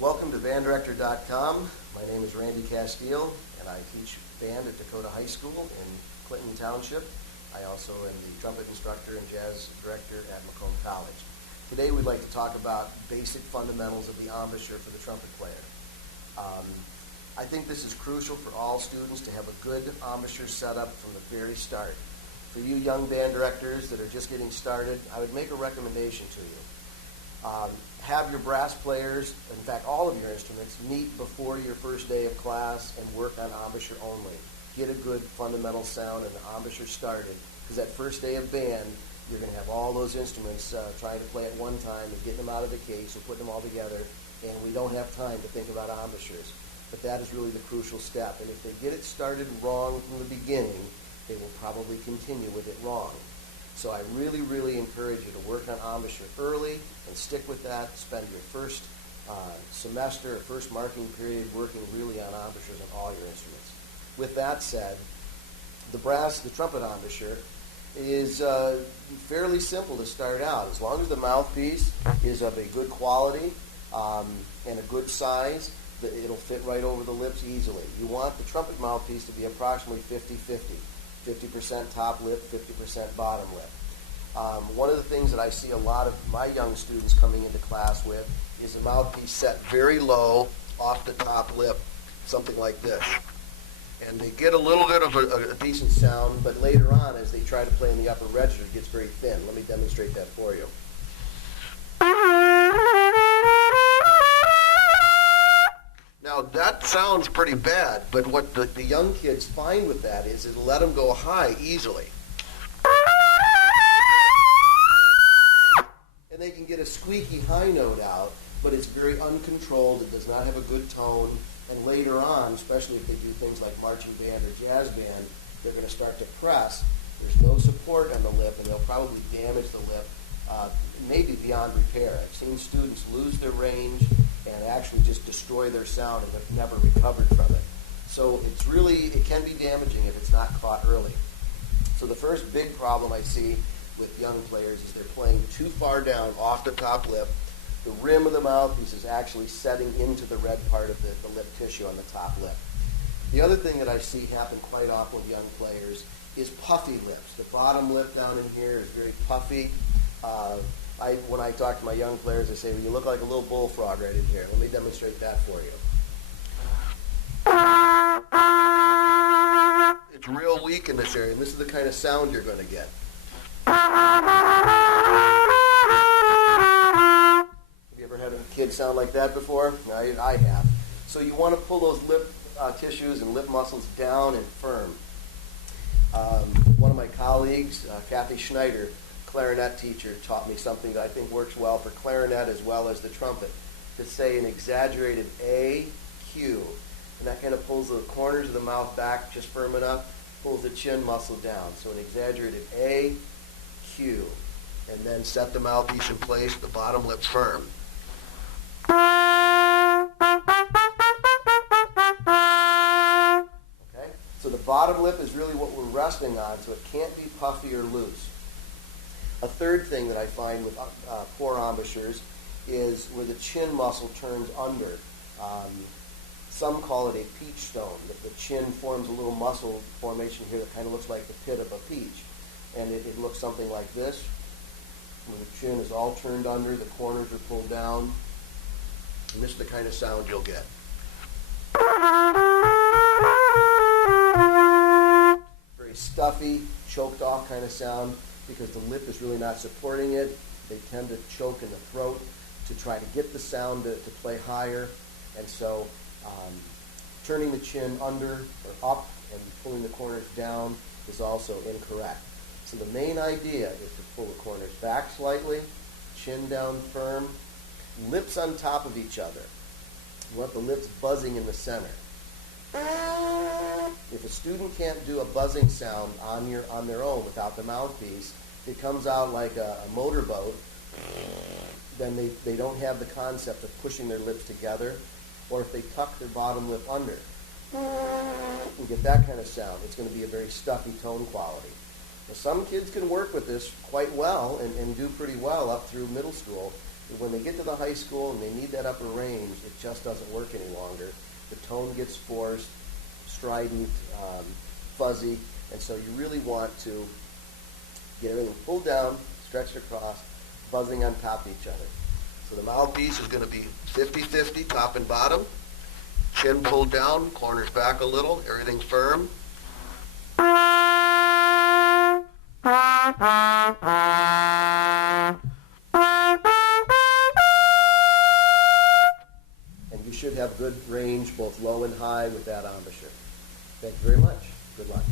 Welcome to banddirector.com. My name is Randy Casteel, and I teach band at Dakota High School in Clinton Township. I also am the trumpet instructor and jazz director at Macomb College. Today we'd like to talk about basic fundamentals of the embouchure for the trumpet player. I think this is crucial for all students to have a good embouchure setup from the very start. For you young band directors that are just getting started, I would make a recommendation to you. Have your brass players, in fact all of your instruments, meet before your first day of class and work on embouchure only. Get a good fundamental sound and the embouchure started, because that first day of band, you're going to have all those instruments trying to play at one time and getting them out of the case and putting them all together, and we don't have time to think about embouchures. But that is really the crucial step, and if they get it started wrong from the beginning, they will probably continue with it wrong. So I really, really encourage you to work on embouchure early and stick with that. Spend your first semester or first marking period working really on embouchures on all your instruments. With that said, the trumpet embouchure is fairly simple to start out. As long as the mouthpiece is of a good quality and a good size, it'll fit right over the lips easily. You want the trumpet mouthpiece to be approximately 50-50. 50% top lip, 50% bottom lip. One of the things that I see a lot of my young students coming into class with is a mouthpiece set very low off the top lip, something like this. And they get a little bit of a decent sound, but later on as they try to play in the upper register, it gets very thin. Let me demonstrate that for you. Now that sounds pretty bad, but what the young kids find with that is it'll let them go high easily. And they can get a squeaky high note out, but it's very uncontrolled, it does not have a good tone, and later on, especially if they do things like marching band or jazz band, they're going to start to press. There's no support on the lip, and they'll probably damage the lip, maybe beyond repair. I've seen students lose their range and actually just destroy their sound and have never recovered from it. So it can be damaging if it's not caught early. So the first big problem I see with young players is they're playing too far down off the top lip. The rim of the mouthpiece is actually setting into the red part of the lip tissue on the top lip. The other thing that I see happen quite often with young players is puffy lips. The bottom lip down in here is very puffy. When I talk to my young players, I say, well, you look like a little bullfrog right in here. Let me demonstrate that for you. It's real weak in this area, and this is the kind of sound you're going to get. Have you ever had a kid sound like that before? I have. So you want to pull those lip tissues and lip muscles down and firm. One of my colleagues, Kathy Schneider, clarinet teacher, taught me something that I think works well for clarinet as well as the trumpet, to say an exaggerated A, Q. And that kind of pulls the corners of the mouth back just firm enough, pulls the chin muscle down. So an exaggerated A, Q. And then set the mouthpiece in place, the bottom lip firm. Okay? So the bottom lip is really what we're resting on, so it can't be puffy or loose. A third thing that I find with poor embouchures is where the chin muscle turns under. Some call it a peach stone, that the chin forms a little muscle formation here that kind of looks like the pit of a peach. And it looks something like this. When the chin is all turned under, the corners are pulled down. And this is the kind of sound you'll get. Very stuffy, choked off kind of sound, because the lip is really not supporting it. They tend to choke in the throat to try to get the sound to play higher. And so turning the chin under or up and pulling the corners down is also incorrect. So the main idea is to pull the corners back slightly, chin down firm, lips on top of each other. You want the lips buzzing in the center. If a student can't do a buzzing sound on their own without the mouthpiece, it comes out like a motorboat, then they don't have the concept of pushing their lips together, or if they tuck their bottom lip under and get that kind of sound, it's going to be a very stuffy tone quality. Now, some kids can work with this quite well and do pretty well up through middle school, when they get to the high school and they need that upper range, it just doesn't work any longer. The tone gets forced, strident, fuzzy, and so you really want to get everything pulled down, stretched across, buzzing on top of each other. So the mouthpiece is going to be 50-50, top and bottom. Chin pulled down, corners back a little, everything firm. And you should have good range, both low and high, with that embouchure. Thank you very much. Good luck.